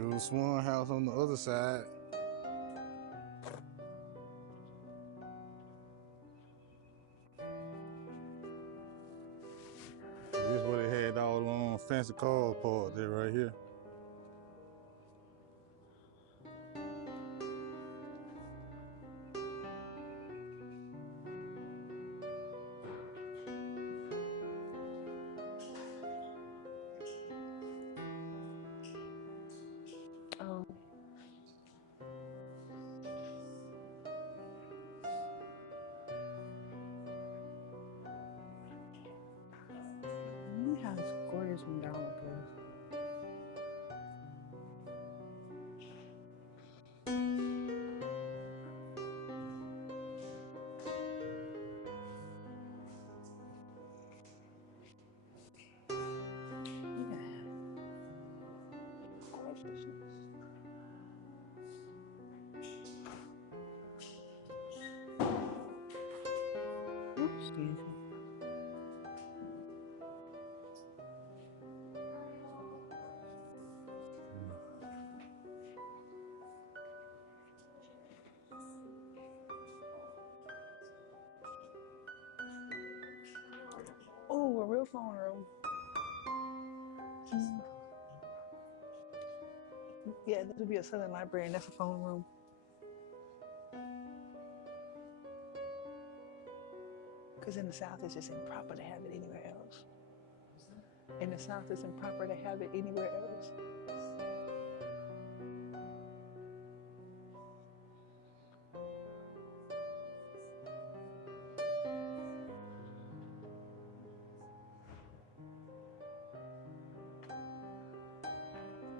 go to Swan House on the other side. This is where they had all them fancy cars parked there right here. Oh. Look how gorgeous McDonald's is. Excuse me. Oh, a real phone room. Yeah, this would be a Southern library, and that's a phone room. Because in the South, it's just improper to have it anywhere else. In the South, it's improper to have it anywhere else.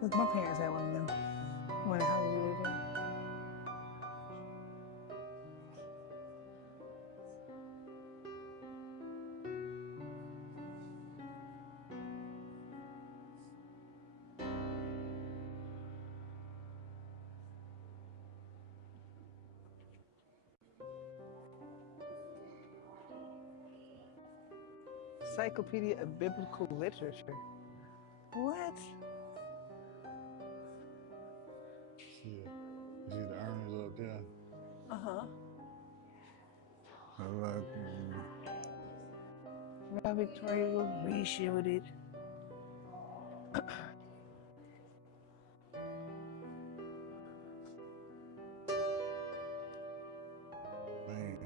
Look, my parents had one of them. When the house we lived in. Encyclopedia of Biblical Literature. What? Yeah. You see the urns up there? Uh-huh. Like, Royal Victoria was reshielded. man.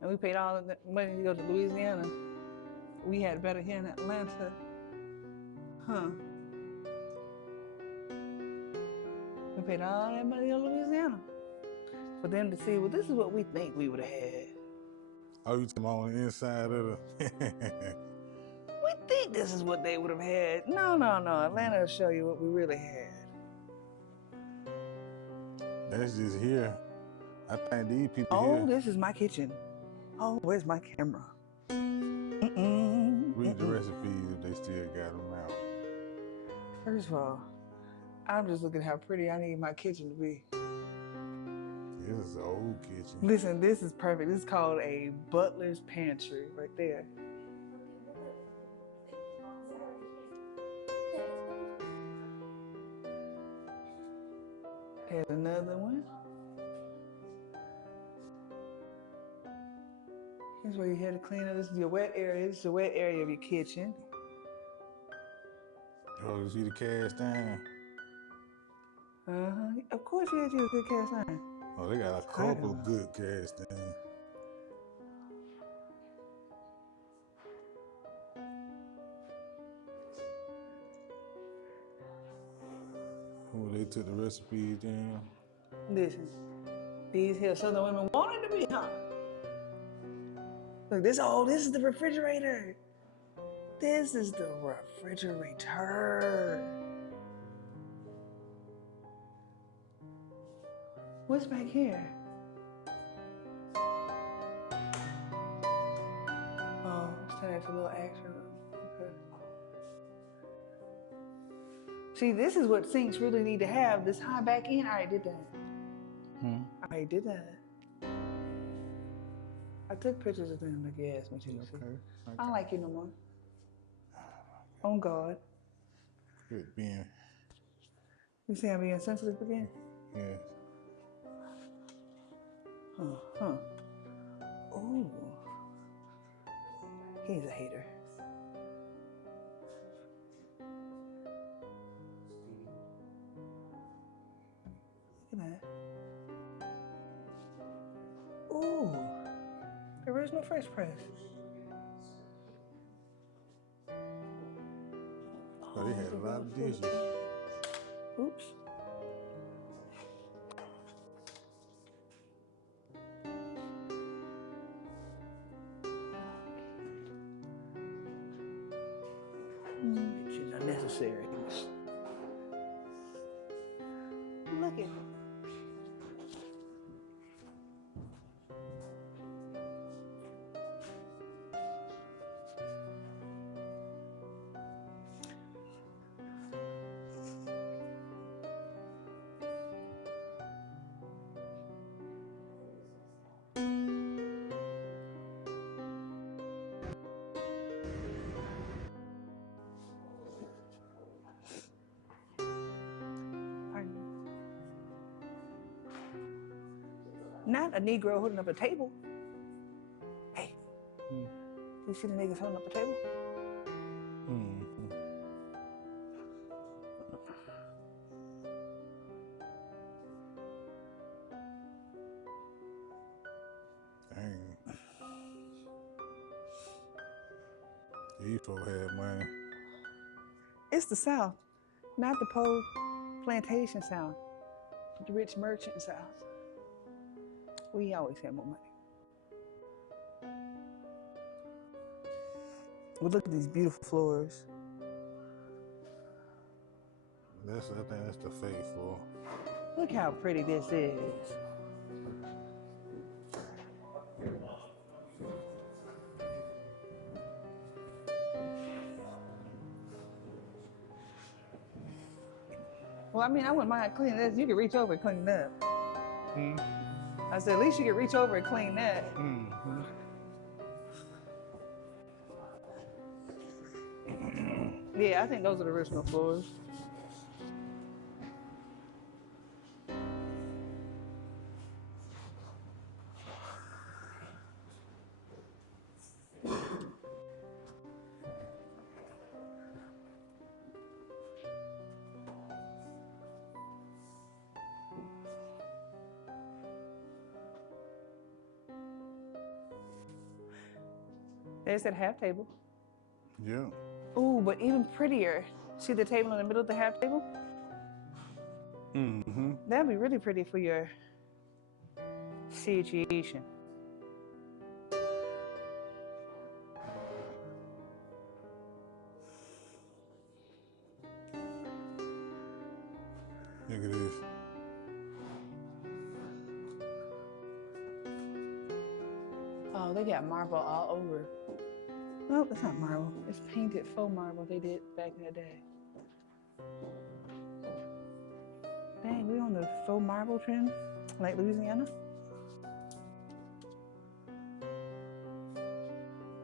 And we paid all of the money to go to Louisiana. We had better here in Atlanta. Huh. We paid all that money to Louisiana. For them to see, well, this is what we think we would have had. Oh, you talking on the inside of the... We think this is what they would have had. No. Atlanta will show you what we really had. That's just here. I think these people Oh, here... this is my kitchen. Oh, where's my camera? Read the recipes if they still got them out. First of all, I'm just looking how pretty I need my kitchen to be. This is an old kitchen. Listen, this is perfect. This is called a butler's pantry right there. There's another one. Here's where you had to clean up. This is your wet area. This is the wet area of your kitchen. Oh, you see the cast iron? Uh-huh. Of course you had to use a good cast iron. Oh, they got a couple of good cast iron. Oh, they took the recipes down. Listen, these here Southern women wanted to be, huh? Look, this is the refrigerator. This is the refrigerator. What's back here? Oh, it's time for a little action room. Okay. See, this is what sinks really need to have. This high back end. I already did that. I did that. I took pictures of them like you asked me to. I don't like you no more. On God. Good being You see I'm being sensitive again? Yes. Ooh. He's a hater. Look at that. Ooh. The original Fresh Press. Oh, they had a lot of dishes. Oops. Which is unnecessary. Look at it. Not a Negro holding up a table. Hey, you see the niggas holding up a table? Dang. These folks had money. It's the South, not the poor plantation South, but the rich merchant South. We always have more money. Well, look at these beautiful floors. I think that's the fake floor. Look how pretty this is. Well, I mean, I wouldn't mind cleaning this. You could reach over and clean that. I said, at least you could reach over and clean that. Yeah, I think those are the original floors. There's that half table. Yeah. Ooh, but even prettier. See the table in the middle of the half table? That'd be really pretty for your situation. Look at this. Oh, they got marble all over. No, that's not marble. It's painted faux marble they did back in the day. Dang, we on the faux marble trend, like Louisiana?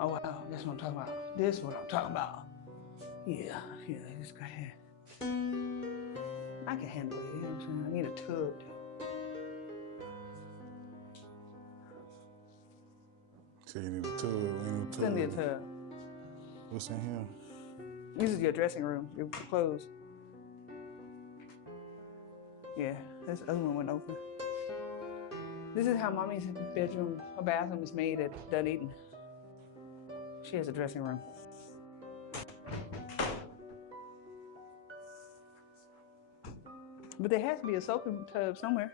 Oh, wow, that's what I'm talking about. This is what I'm talking about. Yeah, just go ahead. I can handle it, you know what I'm saying? I need a tub, though. So you need a tub, we need a tub. Still need a tub. What's in here? This is your dressing room, your clothes. Yeah, this other one went open. This is how mommy's bedroom, her bathroom is made at Dunedin. She has a dressing room. But there has to be a soaking tub somewhere.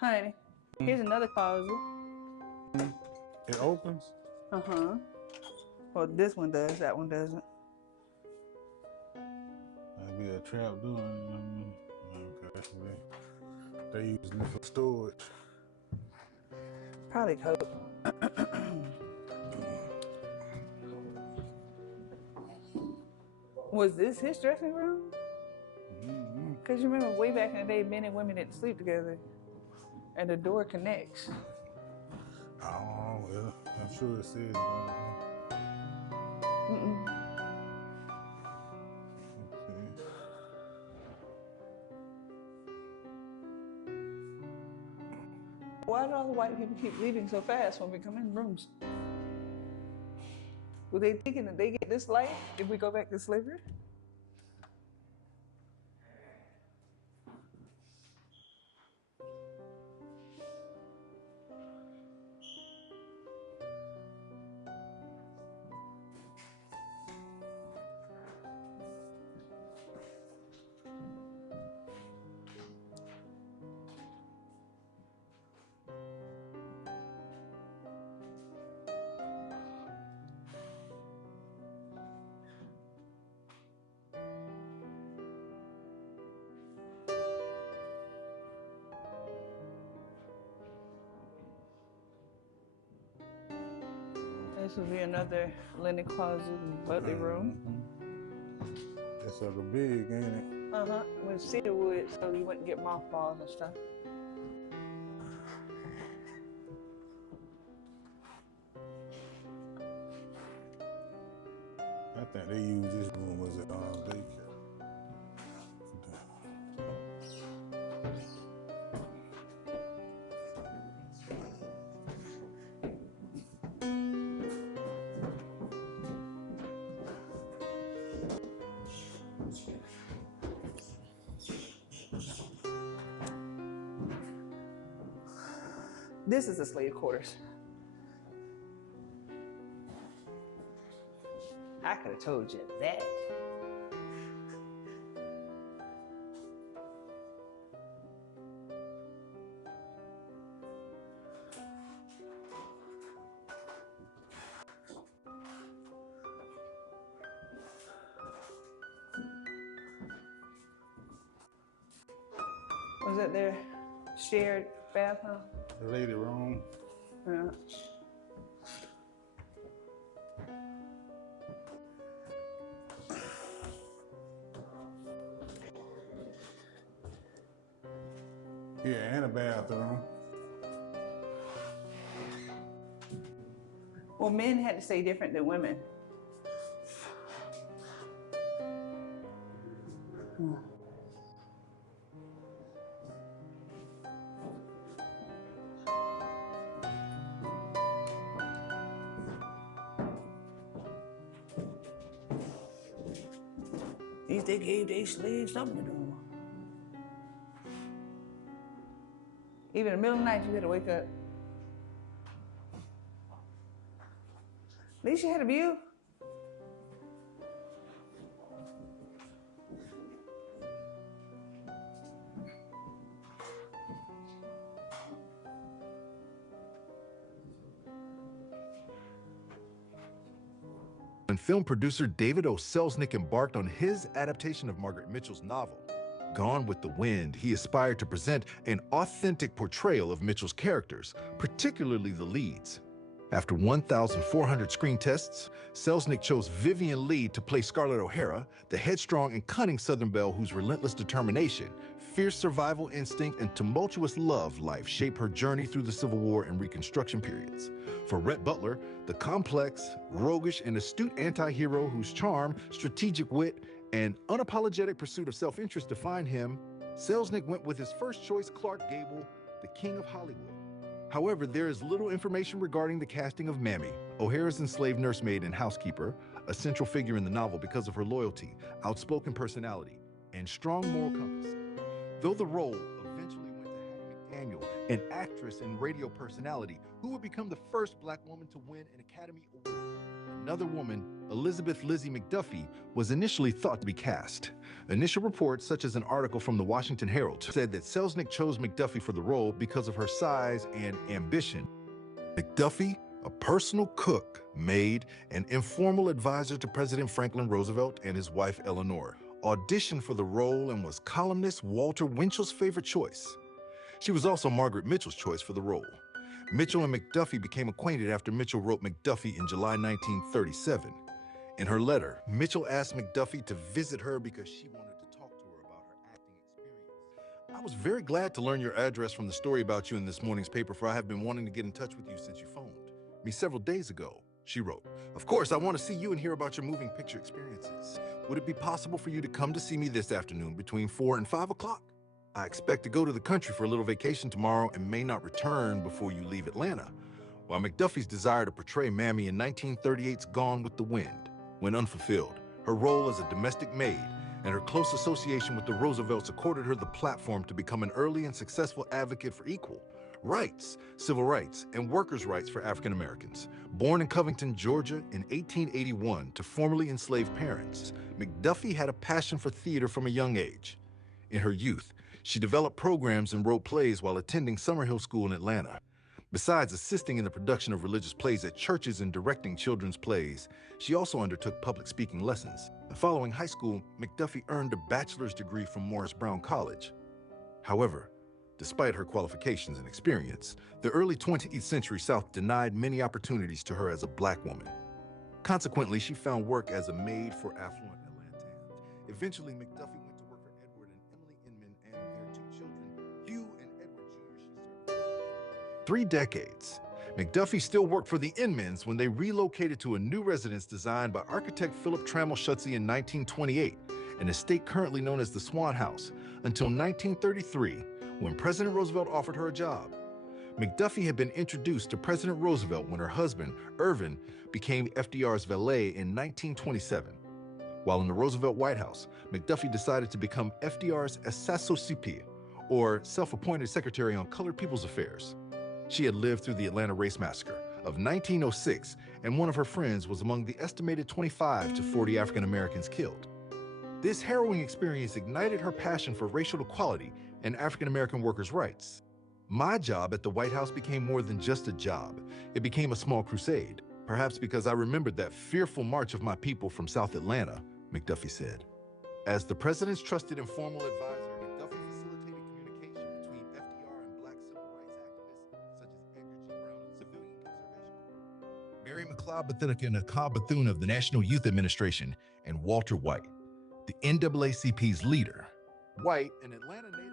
Honey, here's another closet. It opens? Uh-huh. Well, this one does, that one doesn't. That'd be a trap door. Okay. They using it for storage. Probably coat. Was this his dressing room? Because you remember way back in the day, men and women didn't sleep together. And the door connects. Oh, well, I'm sure it says. Why do all the white people keep leaving so fast when we come in rooms? Were they thinking that they get this light if we go back to slavery? This will be another linen closet and butler room. It's like a big, ain't it? Uh-huh. With cedar wood so you wouldn't get mothballs and stuff. I think they use this room as a daycare. This is the slave quarters. I could have told you that. Was that their shared bathroom? The lady room. Yeah. Yeah, and a bathroom. Well, men had to stay different than women. At least they gave their slaves something to do. Even in the middle of the night, you had to wake up. At least you had a view. When film producer David O. Selznick embarked on his adaptation of Margaret Mitchell's novel, Gone with the Wind, he aspired to present an authentic portrayal of Mitchell's characters, particularly the leads. After 1,400 screen tests, Selznick chose Vivian Leigh to play Scarlett O'Hara, the headstrong and cunning Southern belle whose relentless determination, fierce survival instinct, and tumultuous love life shape her journey through the Civil War and Reconstruction periods. For Rhett Butler, the complex, roguish, and astute anti-hero whose charm, strategic wit, and unapologetic pursuit of self-interest define him, Selznick went with his first choice, Clark Gable, the King of Hollywood. However, there is little information regarding the casting of Mammy, O'Hara's enslaved nursemaid and housekeeper, a central figure in the novel because of her loyalty, outspoken personality, and strong moral compass. Though the role eventually went to Hattie McDaniel, an actress and radio personality who would become the first Black woman to win an Academy Award. Another woman, Elizabeth Lizzie McDuffie, was initially thought to be cast. Initial reports, such as an article from the Washington Herald, said that Selznick chose McDuffie for the role because of her size and ambition. McDuffie, a personal cook, maid, and informal advisor to President Franklin Roosevelt and his wife Eleanor, auditioned for the role and was columnist Walter Winchell's favorite choice. She was also Margaret Mitchell's choice for the role. Mitchell and McDuffie became acquainted after Mitchell wrote McDuffie in July 1937. In her letter, Mitchell asked McDuffie to visit her because she wanted to talk to her about her acting experience. I was very glad to learn your address from the story about you in this morning's paper, for I have been wanting to get in touch with you since you phoned me several days ago, she wrote. Of course, I want to see you and hear about your moving picture experiences. Would it be possible for you to come to see me this afternoon between 4 and 5 o'clock? I expect to go to the country for a little vacation tomorrow and may not return before you leave Atlanta. While McDuffie's desire to portray Mammy in 1938's Gone with the Wind went unfulfilled, her role as a domestic maid and her close association with the Roosevelts accorded her the platform to become an early and successful advocate for equal rights, civil rights, and workers' rights for African Americans. Born in Covington, Georgia in 1881 to formerly enslaved parents, McDuffie had a passion for theater from a young age. In her youth, she developed programs and wrote plays while attending Summerhill School in Atlanta. Besides assisting in the production of religious plays at churches and directing children's plays, she also undertook public speaking lessons. Following high school, McDuffie earned a bachelor's degree from Morris Brown College. However, despite her qualifications and experience, the early 20th century South denied many opportunities to her as a black woman. Consequently, she found work as a maid for affluent Atlantans. Eventually, McDuffie went to work for Edward and Emily Inman and their two children, Hugh and Edward Jr. She served 3 decades. McDuffie still worked for the Inmans when they relocated to a new residence designed by architect Philip Trammell Shutze in 1928, an estate currently known as the Swan House, until 1933, when President Roosevelt offered her a job. McDuffie had been introduced to President Roosevelt when her husband, Irvin, became FDR's valet in 1927. While in the Roosevelt White House, McDuffie decided to become FDR's assessor, or self-appointed Secretary on Colored People's Affairs. She had lived through the Atlanta Race Massacre of 1906, and one of her friends was among the estimated 25 to 40 African Americans killed. This harrowing experience ignited her passion for racial equality and African American workers' rights. My job at the White House became more than just a job. It became a small crusade, perhaps because I remembered that fearful march of my people from South Atlanta, McDuffie said. As the president's trusted informal advisor, McDuffie facilitated communication between FDR and black civil rights activists such as Edgar G. Brown and Civilian Conservation Corps, Mary McLeod and Akab Bethune of the National Youth Administration, and Walter White, the NAACP's leader. White, an Atlanta native,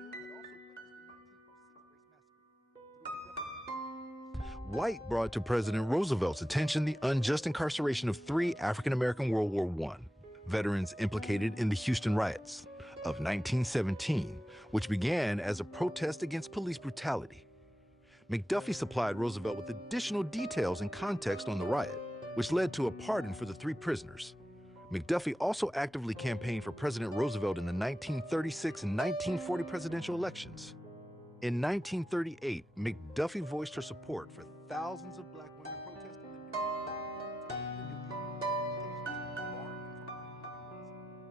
White brought to President Roosevelt's attention the unjust incarceration of 3 African-American World War I veterans implicated in the Houston riots of 1917, which began as a protest against police brutality. McDuffie supplied Roosevelt with additional details and context on the riot, which led to a pardon for the 3 prisoners. McDuffie also actively campaigned for President Roosevelt in the 1936 and 1940 presidential elections. In 1938, McDuffie voiced her support for thousands of black women protesting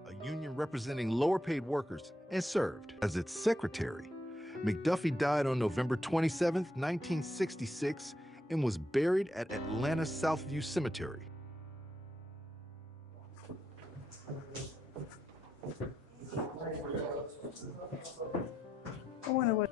a union representing lower-paid workers, and served as its secretary. McDuffie died on November 27, 1966, and was buried at Atlanta's Southview Cemetery. I wonder what.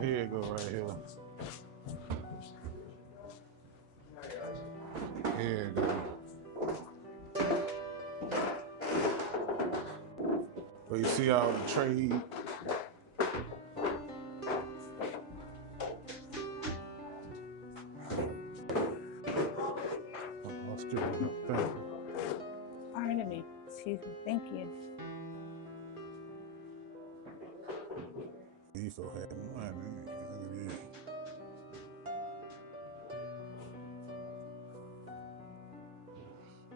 Here you go, right here. Here you go. Well, you see all the trade. Pardon me. Excuse me. Thank you. These folks had money. Look at that.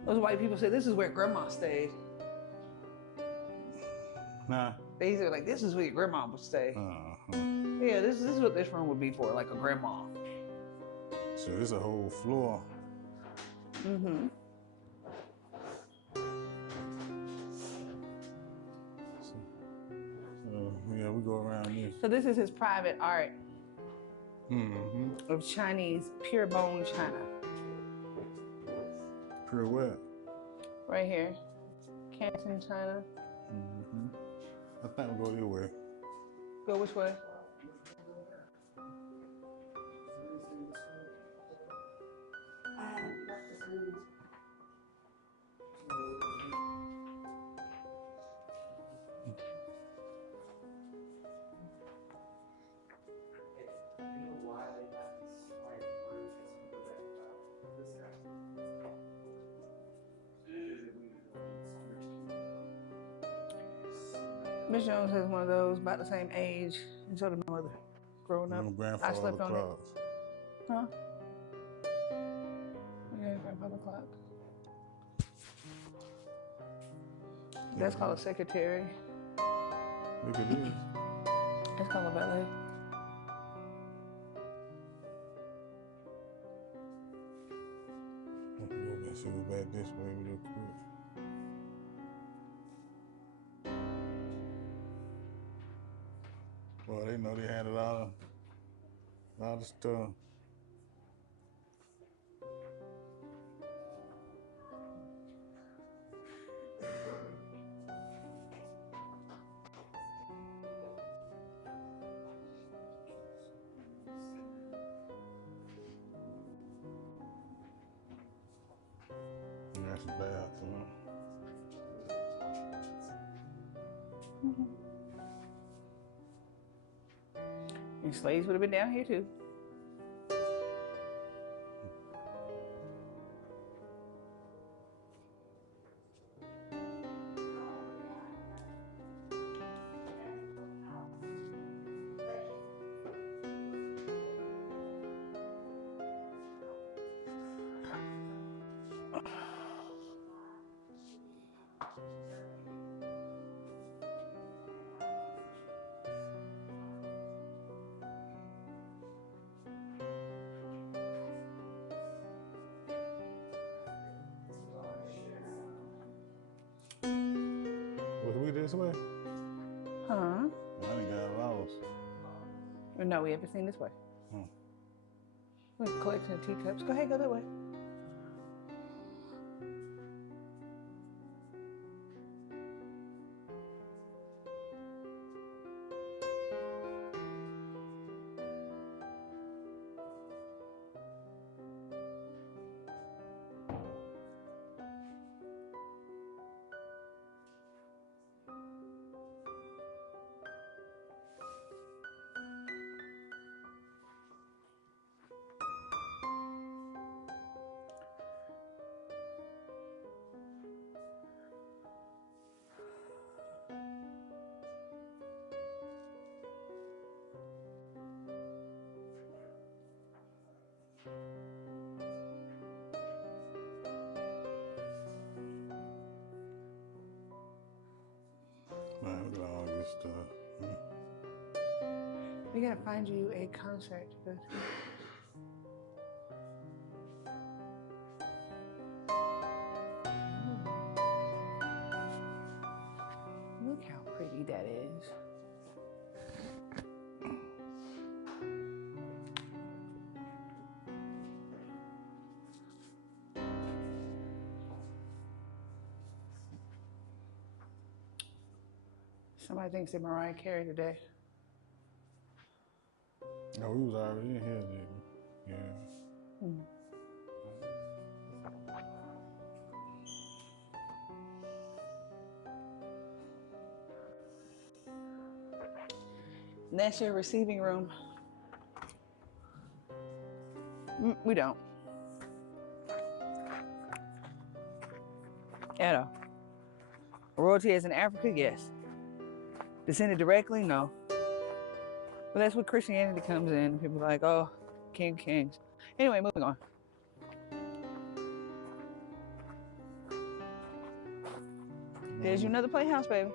Those white people say this is where grandma stayed. Nah. They say like this is where your grandma would stay. Uh-huh. Yeah, this is what this room would be for, like a grandma. So there's a whole floor. Mm-hmm. So yeah, we go around this. So this is his private art Mm-hmm. of Chinese pure bone china. Pure what? Right here. Canton, China. Mm-hmm. I think we go your way. Go which way? Miss Jones has one of those about the same age, and so did my mother. Growing up, I grandfather slept on clocks. it. Huh? Yeah, grandfather clock. That's called a secretary. Look at this. That's called a valet. Let's see what's back this way real quick. Well, they know they had a lot of stuff. That's a bathroom. And slaves would have been down here too. Was we this way? Huh? I done got lost. No, we haven't seen this way. We're collecting teacups. Go ahead, go that way. Man, look at all this stuff. We gotta find you a concert to go to. Look how pretty that is. Somebody thinks they're Mariah Carey today. No, we was already in here, nigga. Yeah. And that's your receiving room. We don't. At all. Royalty as in Africa, yes. Descended directly, no. But that's what Christianity comes in. People are like, oh, King of Kings. Anyway, moving on. There's you another playhouse, baby.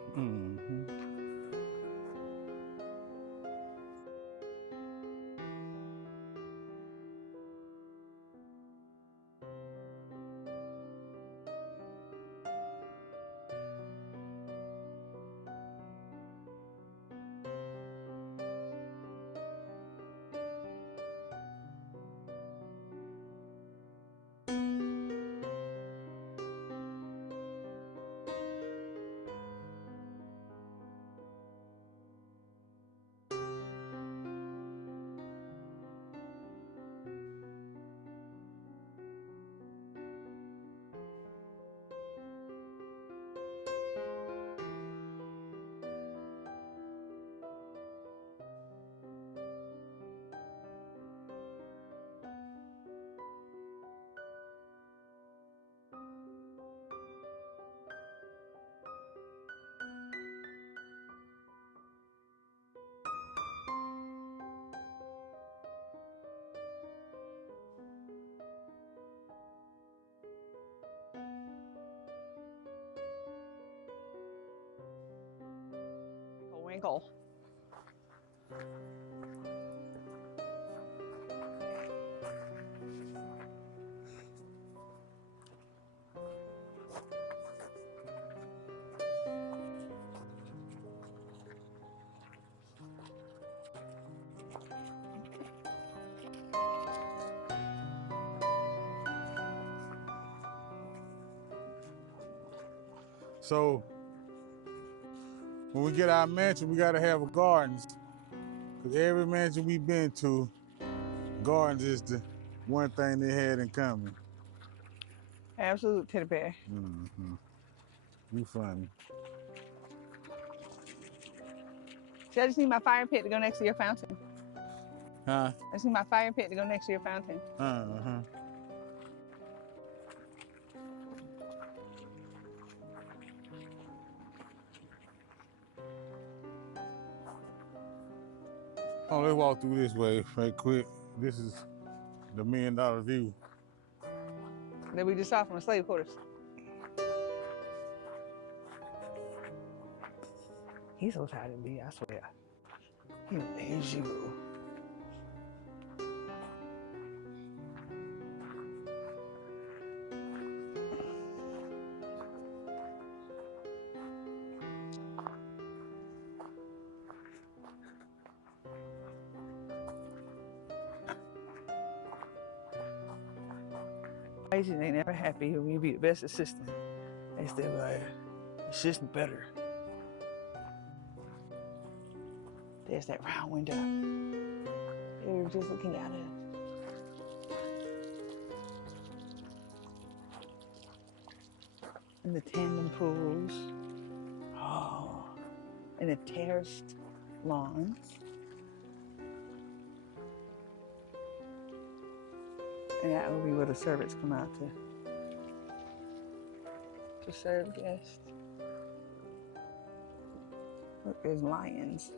twinkle. So when we get our mansion, we gotta have a gardens. Cause every mansion we've been to, gardens is the one thing they had in common. Absolute teddy bear. Mm-hmm. You funny. See, I just need my fire pit to go next to your fountain. Huh? I just need my fire pit to go next to your fountain. Uh-huh. Oh, let's walk through this way right quick. This is the $1 million view. That we just saw from the slave quarters. He's so tired of me, I swear. He lays you. Patients ain't never happy when you be the best assistant. They still be like, assistant better. There's that round window. They were just looking at it. And the tandem pools. Oh, and the terraced lawns. And that will be where the servants come out to serve guests. Look, there's lions.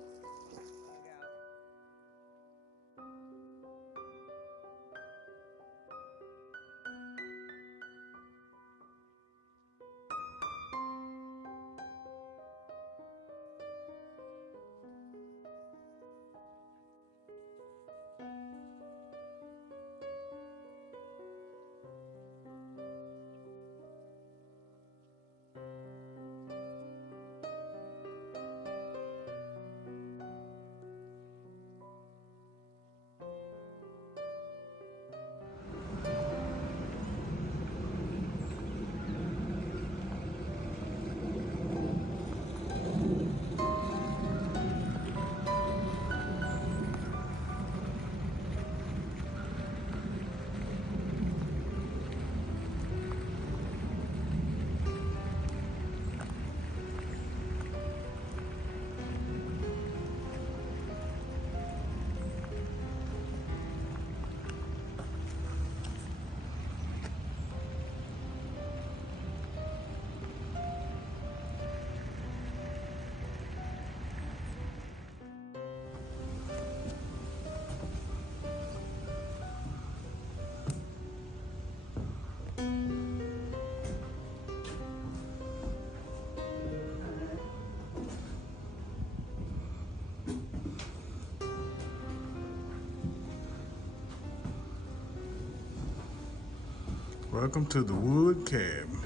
Welcome to the wood cabin.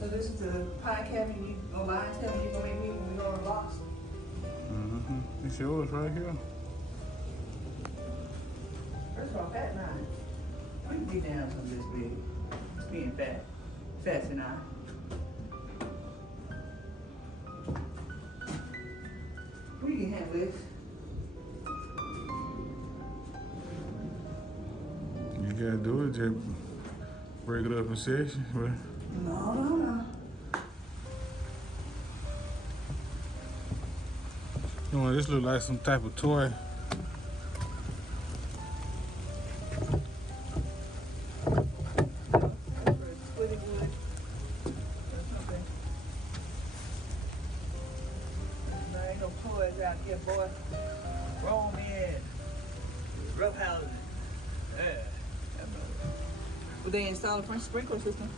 So this is the pie cabin. You go by and tell me you're gonna make me when we go on blocks. Mm-hmm. It's yours right here. First of all, Fat and I, we can be down some this big. It's being fat. Fats and I. We can handle this. You gotta do it, just break it up in sections. No. You know, this look like some type of toy. There ain't no toys out here, boy. Roll me in. Rough houses. Yeah. Would they install a French sprinkler system?